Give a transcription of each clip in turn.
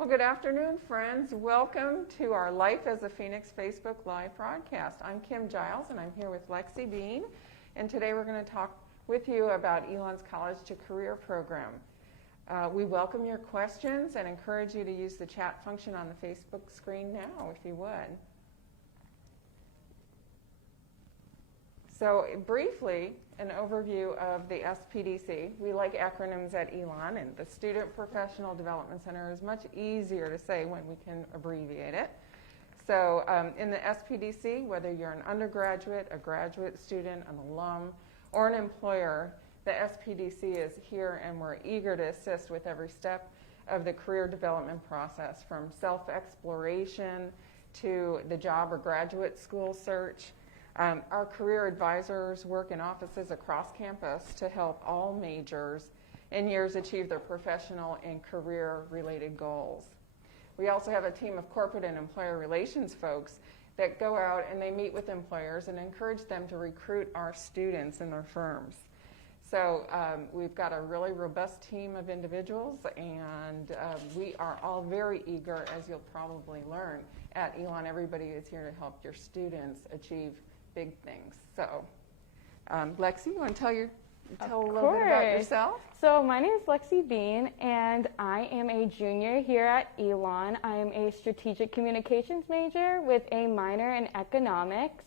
Well, good afternoon, friends. Welcome to our Life as a Phoenix Facebook Live broadcast. I'm Kim Giles, and I'm here with Lexi Bean. And today we're going to talk with you about Elon's College2Career program. We welcome your questions and encourage you to use the chat function on the Facebook screen now, if you would. So briefly, an overview of the SPDC. We like acronyms at Elon, and the Student Professional Development Center is much easier to say when we can abbreviate it. So in the SPDC, whether you're an undergraduate, a graduate student, an alum, or an employer, the SPDC is here, and we're eager to assist with every step of the career development process, from self-exploration to the job or graduate school search. Our career advisors work in offices across campus to help all majors and years achieve their professional and career-related goals. We also have a team of corporate and employer relations folks that go out and they meet with employers and encourage them to recruit our students in their firms. So we've got a really robust team of individuals, and we are all very eager, as you'll probably learn. At Elon, everybody is here to help your students achieve big things. So, Lexi, you want to tell a little bit about yourself? So my name is Lexi Bean, and I am a junior here at Elon. I am a strategic communications major with a minor in economics,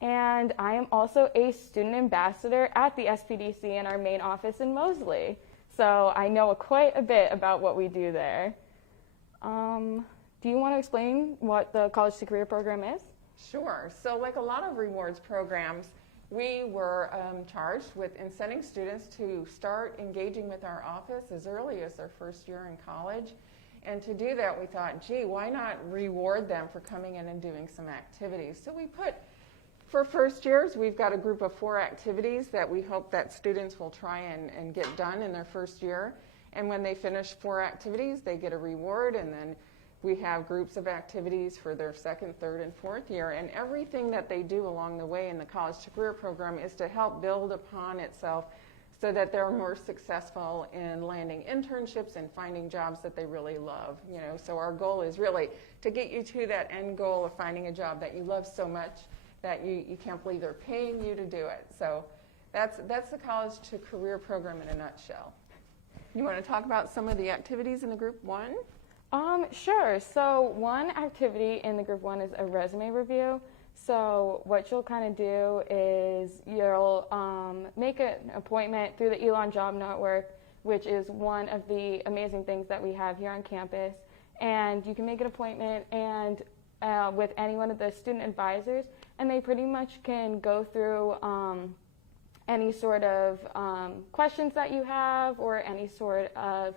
and I am also a student ambassador at the SPDC in our main office in Moseley. So I know quite a bit about what we do there. Do you want to explain what the College2Career program is? Sure. So like a lot of rewards programs, we were charged with incenting students to start engaging with our office as early as their first year in college. And to do that, we thought, gee, why not reward them for coming in and doing some activities? So we put, for first years, we've got a group of 4 activities that we hope that students will try and get done in their first year. And when they finish 4 activities, they get a reward, and then we have groups of activities for their second, third, and fourth year, and everything that they do along the way in the College2Career program is to help build upon itself so that they're more successful in landing internships and finding jobs that they really love. You know, so our goal is really to get you to that end goal of finding a job that you love so much that you can't believe they're paying you to do it. So that's the College2Career program in a nutshell. You want to talk about some of the activities in the group 1? Sure. So one activity in the group 1 is a resume review. So what you'll kind of do is you'll make an appointment through the Elon Job Network, which is one of the amazing things that we have here on campus. And you can make an appointment and with any one of the student advisors, and they pretty much can go through any sort of questions that you have or any sort of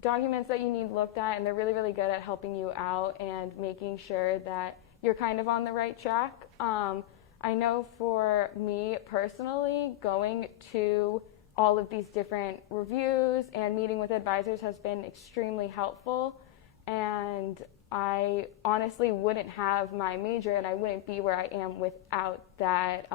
documents that you need looked at, and they're really, really good at helping you out and making sure that you're kind of on the right track. I know for me personally, going to all of these different reviews and meeting with advisors has been extremely helpful, and I honestly wouldn't have my major and I wouldn't be where I am without that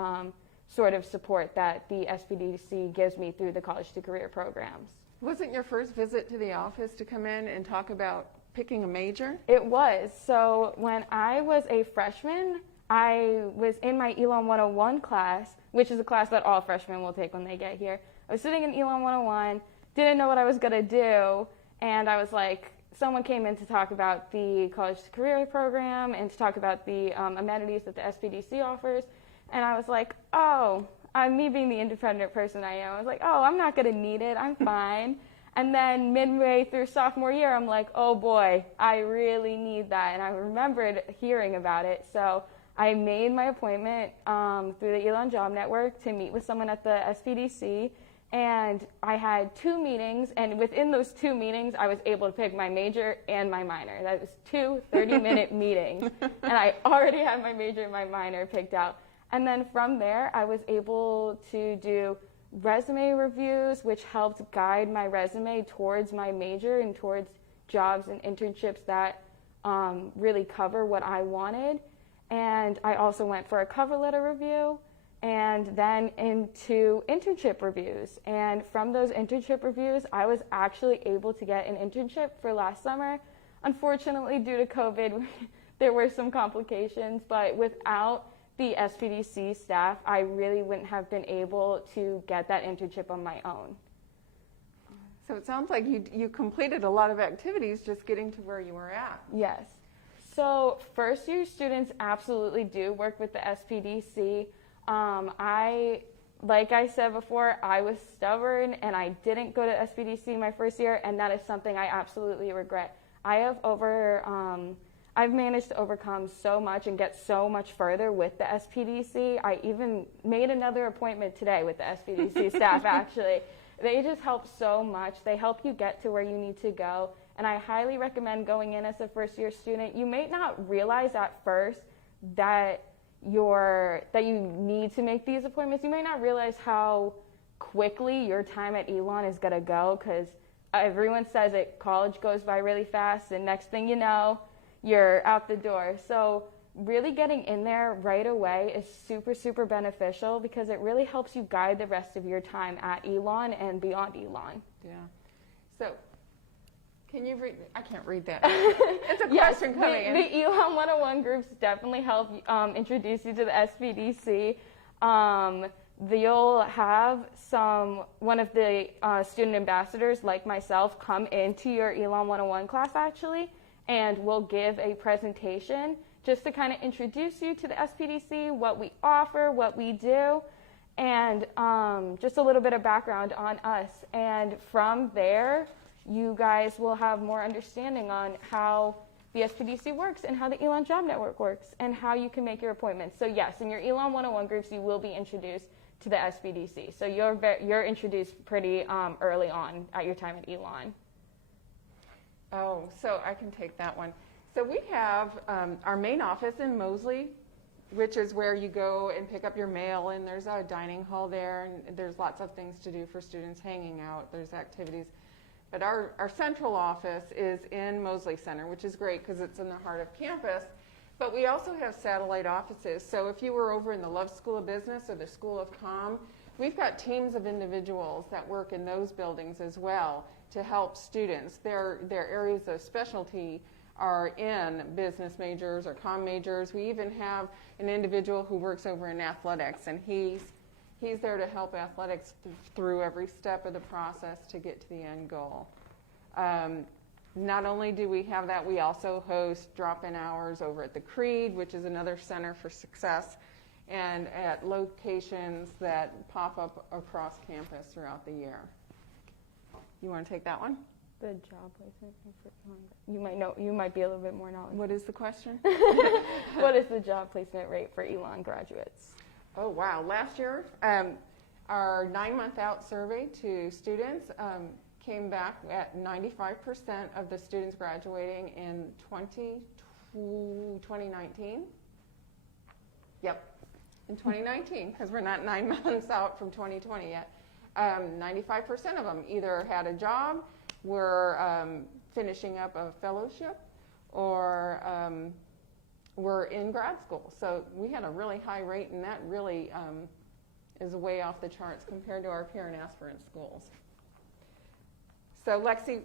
sort of support that the SPDC gives me through the College2Career programs. Wasn't your first visit to the office to come in and talk about picking a major? It was. So when I was a freshman, I was in my Elon 101 class, which is a class that all freshmen will take when they get here. I was sitting in Elon 101, didn't know what I was going to do, and I was like, someone came in to talk about the College2Career program and to talk about the amenities that the SPDC offers, and I was like, oh, me being the independent person I am, I was like, oh, I'm not going to need it. I'm fine. And then midway through sophomore year, I'm like, oh, boy, I really need that. And I remembered hearing about it. So I made my appointment through the Elon Job Network to meet with someone at the SPDC. And I had 2 meetings. And within those 2 meetings, I was able to pick my major and my minor. That was 2 30-minute meetings. And I already had my major and my minor picked out. And then from there, I was able to do resume reviews, which helped guide my resume towards my major and towards jobs and internships that really cover what I wanted. And I also went for a cover letter review and then into internship reviews. And from those internship reviews, I was actually able to get an internship for last summer Unfortunately, due to COVID, there were some complications, but without the SPDC staff, I really wouldn't have been able to get that internship on my own. So it sounds like you completed a lot of activities just getting to where you were at. Yes. So first year students absolutely do work with the SPDC. Like I said before, I was stubborn and I didn't go to SPDC my first year, and that is something I absolutely regret. I've managed to overcome so much and get so much further with the SPDC. I even made another appointment today with the SPDC staff, actually. They just help so much. They help you get to where you need to go, and I highly recommend going in as a first-year student. You may not realize at first that you need to make these appointments. You may not realize how quickly your time at Elon is going to go, because everyone says it, college goes by really fast, and next thing you know, you're out the door. So really getting in there right away is super, super beneficial, because it really helps you guide the rest of your time at Elon and beyond Elon. Yeah. So can you read? I can't read that. It's a question coming in. The Elon 101 groups definitely help introduce you to the SPDC. You'll have one of the student ambassadors like myself come into your Elon 101 class, actually, and we'll give a presentation just to kind of introduce you to the SPDC, what we offer, what we do, and just a little bit of background on us. And from there, you guys will have more understanding on how the SPDC works and how the Elon Job Network works and how you can make your appointments. So yes, in your Elon 101 groups, you will be introduced to the SPDC. So you're introduced pretty early on at your time at Elon. Oh, so I can take that one. So we have our main office in Mosley, which is where you go and pick up your mail, and there's a dining hall there, and there's lots of things to do for students hanging out. There's activities. But our central office is in Mosley Center, which is great because it's in the heart of campus. But we also have satellite offices. So if you were over in the Love School of Business or the School of Comm, we've got teams of individuals that work in those buildings as well to help students. Their areas of specialty are in business majors or comm majors. We even have an individual who works over in athletics, and he's there to help athletics through every step of the process to get to the end goal. Not only do we have that, we also host drop-in hours over at the Creed, which is another center for success, and at locations that pop up across campus throughout the year. You want to take that one? The job placement. You might be a little bit more knowledgeable. What is the question? What is the job placement rate for Elon graduates? Oh, wow. Last year, our 9-month out survey to students came back at 95% of the students graduating in 2019. Yep, in 2019, because we're not 9 months out from 2020 yet. 95% of them either had a job, were finishing up a fellowship, or were in grad school. So we had a really high rate, and that really is way off the charts compared to our peer and aspirant schools. So Lexi,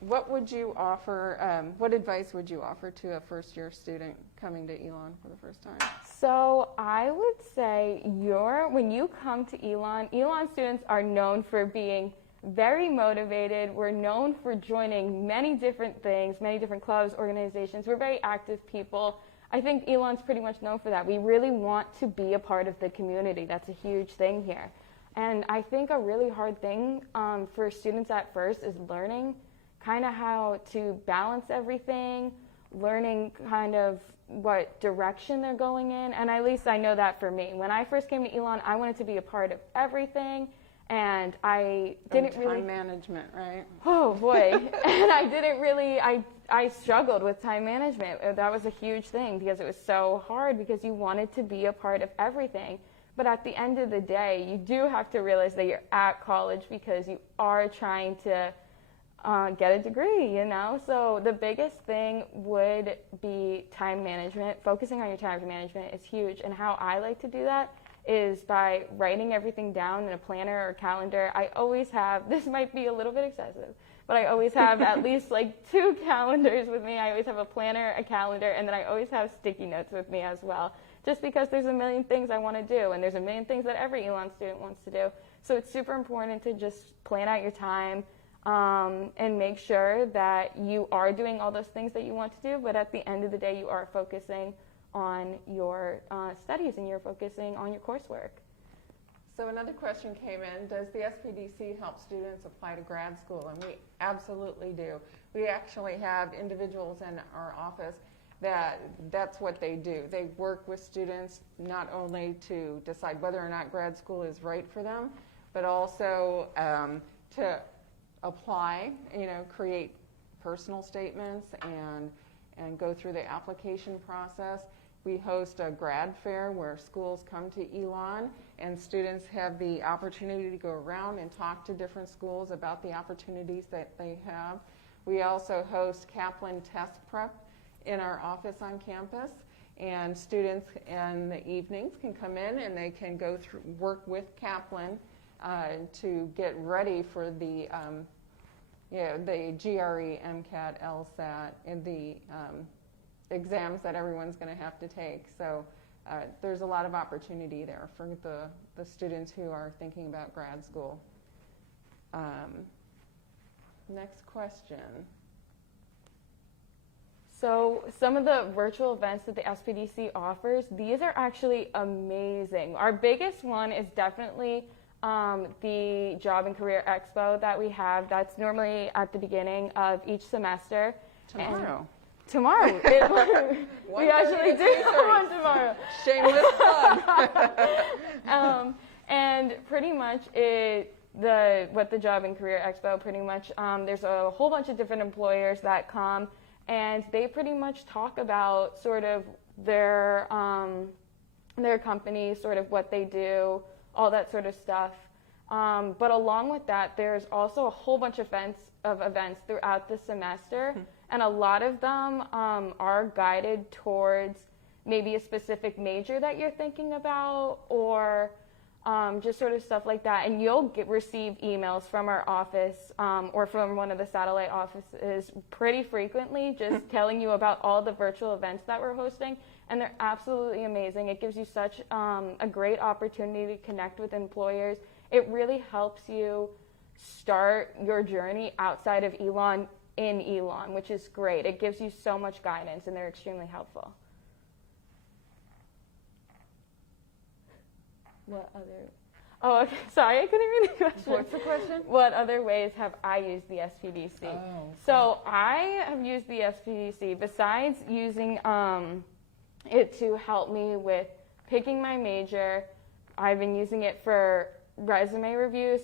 what would you offer, what advice would you offer to a first-year student coming to Elon for the first time? So I would say when you come to Elon students are known for being very motivated. We're known for joining many different things, many different clubs, organizations. We're very active people. I think Elon's pretty much known for that. We really want to be a part of the community. That's a huge thing here. And I think a really hard thing for students at first is learning kind of how to balance everything, learning kind of what direction they're going in. And at least I know that for me. When I first came to Elon, I wanted to be a part of everything. And I didn't really... Time management, right? Oh, boy. And I didn't really... I struggled with time management. That was a huge thing because it was so hard because you wanted to be a part of everything. But at the end of the day, you do have to realize that you're at college because you are trying to get a degree, you know? So the biggest thing would be time management. Focusing on your time management is huge. And how I like to do that is by writing everything down in a planner or calendar. I always have, this might be a little bit excessive, but I always have at least like 2 calendars with me. I always have a planner, a calendar, and then I always have sticky notes with me as well, just because there's a million things I want to do, and there's a million things that every Elon student wants to do. So it's super important to just plan out your time and make sure that you are doing all those things that you want to do, but at the end of the day, you are focusing on your studies and you're focusing on your coursework. So another question came in, does the SPDC help students apply to grad school? And we absolutely do. We actually have individuals in our office that's what they do. They work with students not only to decide whether or not grad school is right for them, but also to apply, create personal statements and go through the application process. We host a grad fair where schools come to Elon and students have the opportunity to go around and talk to different schools about the opportunities that they have. We also host Kaplan test prep in our office on campus, and students in the evenings can come in and they can go through work with Kaplan to get ready for the GRE, MCAT, LSAT, and the exams that everyone's going to have to take. So there's a lot of opportunity there for the students who are thinking about grad school. Next question. So some of the virtual events that the SPDC offers, these are actually amazing. Our biggest one is definitely the Job and Career Expo that we have. That's normally at the beginning of each semester. Tomorrow. Tomorrow. We actually do one tomorrow. Shameless plug. And pretty much what the Job and Career Expo, pretty much, there's a whole bunch of different employers that come, and they pretty much talk about sort of their company, sort of what they do, all that sort of stuff. But along with that, there's also a whole bunch of events throughout the semester, and a lot of them are guided towards maybe a specific major that you're thinking about, or just sort of stuff like that. And you'll receive emails from our office or from one of the satellite offices pretty frequently just telling you about all the virtual events that we're hosting, and they're absolutely amazing. It gives you such a great opportunity to connect with employers. It really helps you start your journey outside of Elon in Elon, which is great. It gives you so much guidance, and they're extremely helpful. What other? Oh, okay. Sorry, I couldn't read the question. What's the question? What other ways have I used the SPDC? Oh, so I have used the SPDC besides using it to help me with picking my major. I've been using it for resume reviews.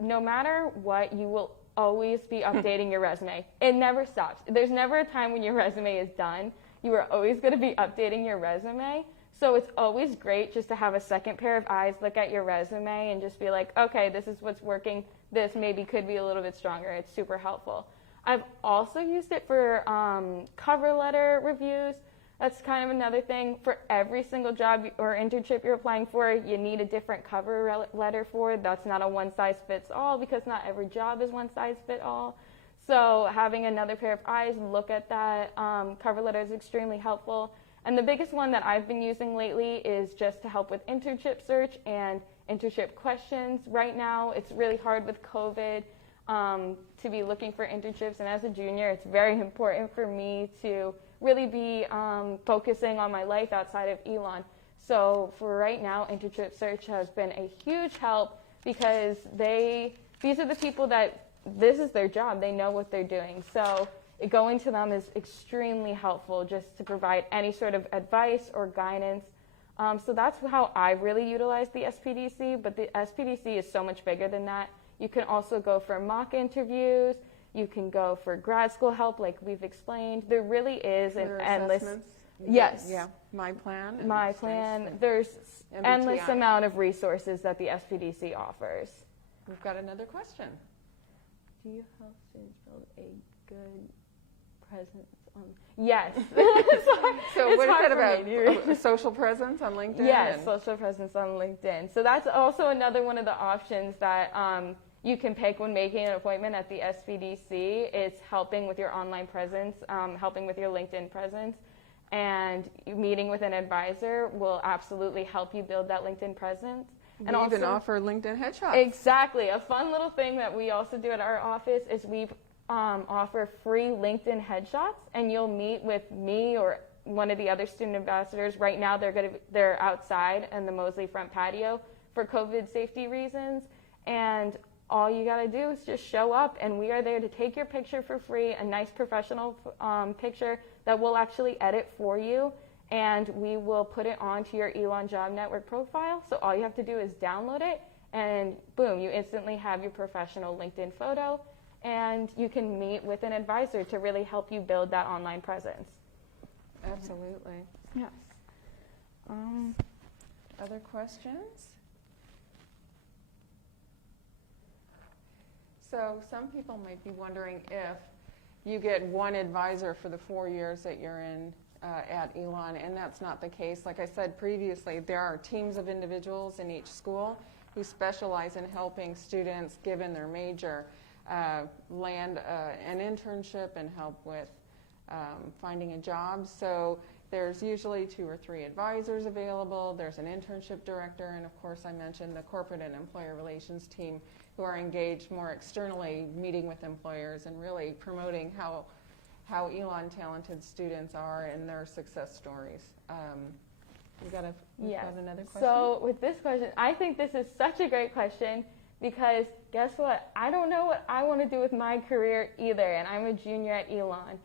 No matter what, you will always be updating your resume. It never stops. There's never a time when your resume is done. You are always going to be updating your resume. So it's always great just to have a second pair of eyes look at your resume and just be like, okay, this is what's working. This maybe could be a little bit stronger. It's super helpful. I've also used it for cover letter reviews. That's kind of another thing. For every single job or internship you're applying for, you need a different cover letter for. That's not a one-size-fits-all, because not every job is one-size-fit-all. So having another pair of eyes look at that cover letter is extremely helpful. And the biggest one that I've been using lately is just to help with internship search and internship questions. Right now, it's really hard with COVID to be looking for internships. And as a junior, it's very important for me to really be focusing on my life outside of Elon. So for right now, internship search has been a huge help, because these are the people that this is their job. They know what they're doing. So going to them is extremely helpful, just to provide any sort of advice or guidance. So that's how I really utilize the SPDC, but the SPDC is so much bigger than that. You can also go for mock interviews. You can go for grad school help, like we've explained. There really is an endless... Yes. Yeah, My Plan. My Plan. There's endless amount of resources that the SPDC offers. We've got another question. Do you help students build a good presence on... Yes. So what is that about? Social presence on LinkedIn? Yes, social presence on LinkedIn. So that's also another one of the options that you can pick when making an appointment at the SPDC. It's helping with your online presence, helping with your LinkedIn presence, and meeting with an advisor will absolutely help you build that LinkedIn presence. And we even offer LinkedIn headshots. Exactly. A fun little thing that we also do at our office is we offer free LinkedIn headshots, and you'll meet with me or one of the other student ambassadors. Right now, they're outside in the Mosley front patio for COVID safety reasons, and all you got to do is just show up, and we are there to take your picture for free, a nice professional picture that we'll actually edit for you, and we will put it onto your Elon Job Network profile. So all you have to do is download it, and boom, you instantly have your professional LinkedIn photo, and you can meet with an advisor to really help you build that online presence. Absolutely. Yes. Other questions? So some people might be wondering if you get one advisor for the 4 years that you're in at Elon, and that's not the case. Like I said previously, there are teams of individuals in each school who specialize in helping students, given their major, land an internship and help with finding a job. So there's usually 2 or 3 advisors available. There's an internship director, and of course I mentioned the corporate and employer relations team who are engaged more externally, meeting with employers and really promoting how Elon talented students are and their success stories. You've got another question? So with this question, I think this is such a great question because guess what? I don't know what I want to do with my career either, and I'm a junior at Elon.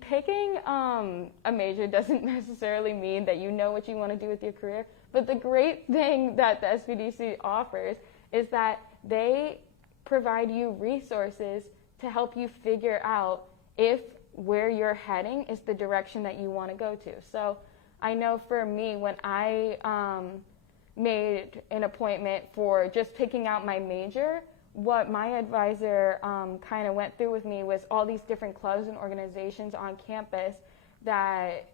Picking a major doesn't necessarily mean that you know what you want to do with your career, but the great thing that the SPDC offers is that they provide you resources to help you figure out if where you're heading is the direction that you want to go to. So I know for me, when I made an appointment for just picking out my major, what my advisor kind of went through with me was all these different clubs and organizations on campus that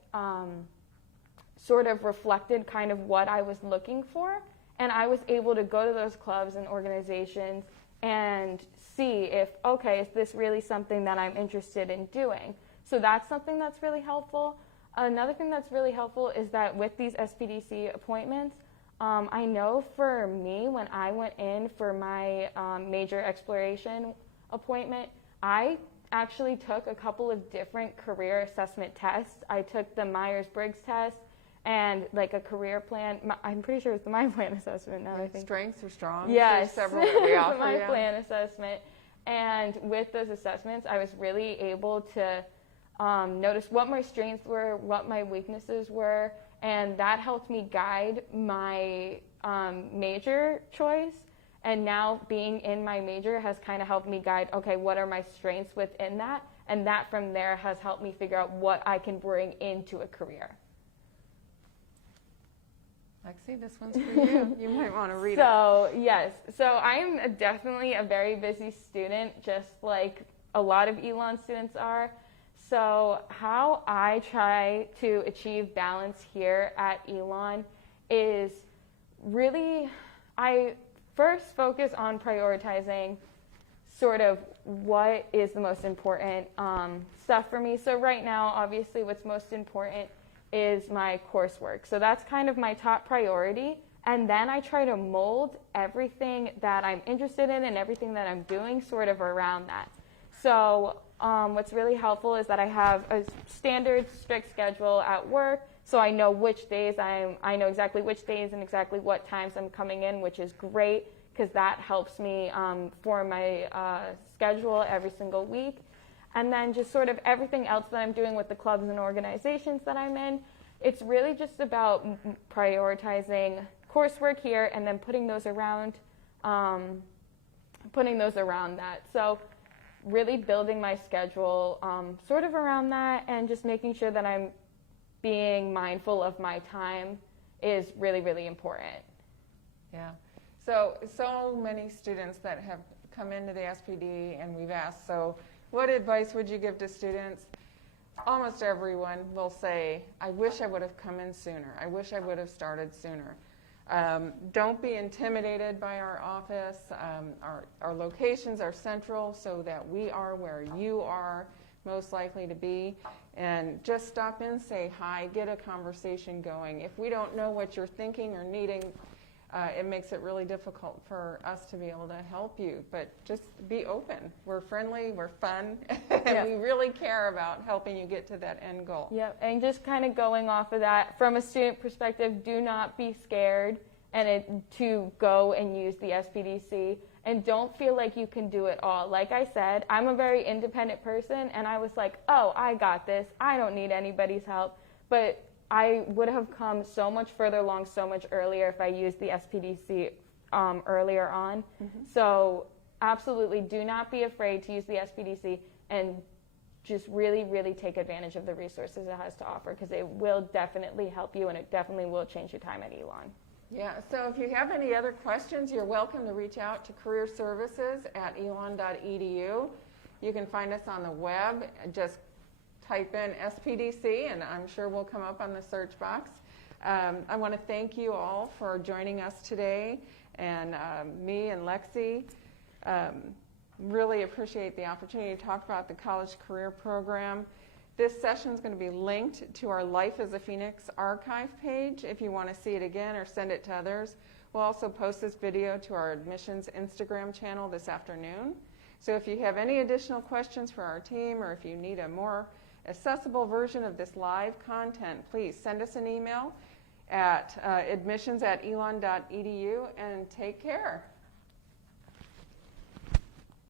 sort of reflected kind of what I was looking for. And I was able to go to those clubs and organizations and see if, okay, is this really something that I'm interested in doing? So that's something that's really helpful. Another thing that's really helpful is that with these SPDC appointments, I know for me, when I went in for my major exploration appointment, I actually took a couple of different career assessment tests. I took the Myers-Briggs test and like a career plan. I'm pretty sure it's the My Plan assessment now. I think strengths or strong. Yes, There's several that we offer, the My Plan assessment. And with those assessments, I was really able to notice what my strengths were, what my weaknesses were, and that helped me guide my major choice. And now being in my major has kind of helped me guide, okay, what are my strengths within that? And that from there has helped me figure out what I can bring into a career. Lexi, this one's for you. You might want to read it. So, yes. So I'm definitely a very busy student, just like a lot of Elon students are. So how I try to achieve balance here at Elon is really, I first focus on prioritizing sort of what is the most important stuff for me. So right now, obviously, what's most important is my coursework. So that's kind of my top priority. And then I try to mold everything that I'm interested in and everything that I'm doing sort of around that. So what's really helpful is that I have a standard strict schedule at work. So I know which days I know exactly which days and exactly what times I'm coming in, which is great because that helps me form my schedule every single week. And then just sort of everything else that I'm doing with the clubs and organizations that I'm in, it's really just about prioritizing coursework here and then putting those around that. So really building my schedule sort of around that and just making sure that I'm being mindful of my time is really, really important. Yeah. So many students that have come into the SPD and we've asked, so what advice would you give to students? Almost everyone will say, I wish I would have come in sooner. I wish I would have started sooner. Don't be intimidated by our office. Our locations are central so that we are where you are most likely to be. And just stop in, say hi, get a conversation going. If we don't know what you're thinking or needing, it makes it really difficult for us to be able to help you. But just be open. We're friendly, we're fun, and we really care about helping you get to that end goal. Yep, and just kind of going off of that, from a student perspective, do not be scared to go and use the SPDC. And don't feel like you can do it all. Like I said, I'm a very independent person, and I was like, oh, I got this. I don't need anybody's help. But I would have come so much further along so much earlier if I used the SPDC earlier on. Mm-hmm. So absolutely do not be afraid to use the SPDC, and just really, really take advantage of the resources it has to offer, because it will definitely help you, and it definitely will change your time at Elon. Yeah, so if you have any other questions, you're welcome to reach out to Career Services at elon.edu. You can find us on the web. Just type in SPDC, and I'm sure we'll come up on the search box. I want to thank you all for joining us today, and me and Lexi really appreciate the opportunity to talk about the College Career Program. This session is going to be linked to our Life as a Phoenix archive page if you want to see it again or send it to others. We'll also post this video to our admissions Instagram channel this afternoon. So if you have any additional questions for our team, or if you need a more accessible version of this live content, please send us an email at admissions@elon.edu, and take care.